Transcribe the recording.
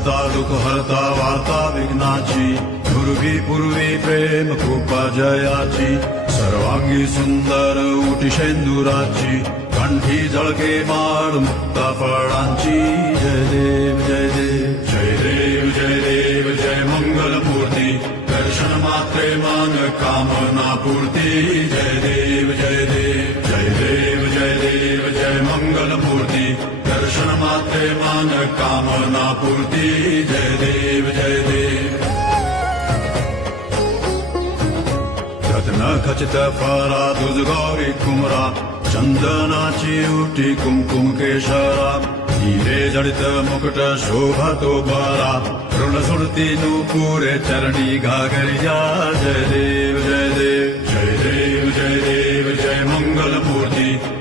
करता दुःख हरता वार्ता विघ्नाची पूर्वी पूर्वी प्रेम कृपा जयाची सर्वांगी सुंदर उटी शेंदुराची कंठी जळके माळ मुक्ता फळांची जय देव जय देव जय देव जय देव जय मंगल मूर्ती दर्शन मात्रे मन कामना पूर्ती जय देव जय देव जय देव जय देव जय मंगल मूर्ती दर्शन मात्रे मन कामना पूर्ती जय देव जय देव रत्न खचित फरा दुज गौरी कुमरा चंदनाची उटी कुमकुम केशरा हिरे जडित मुकुट शोभतो बरा ऋण सुरती नुपुरे चरणी घागरिया जय देव जय देव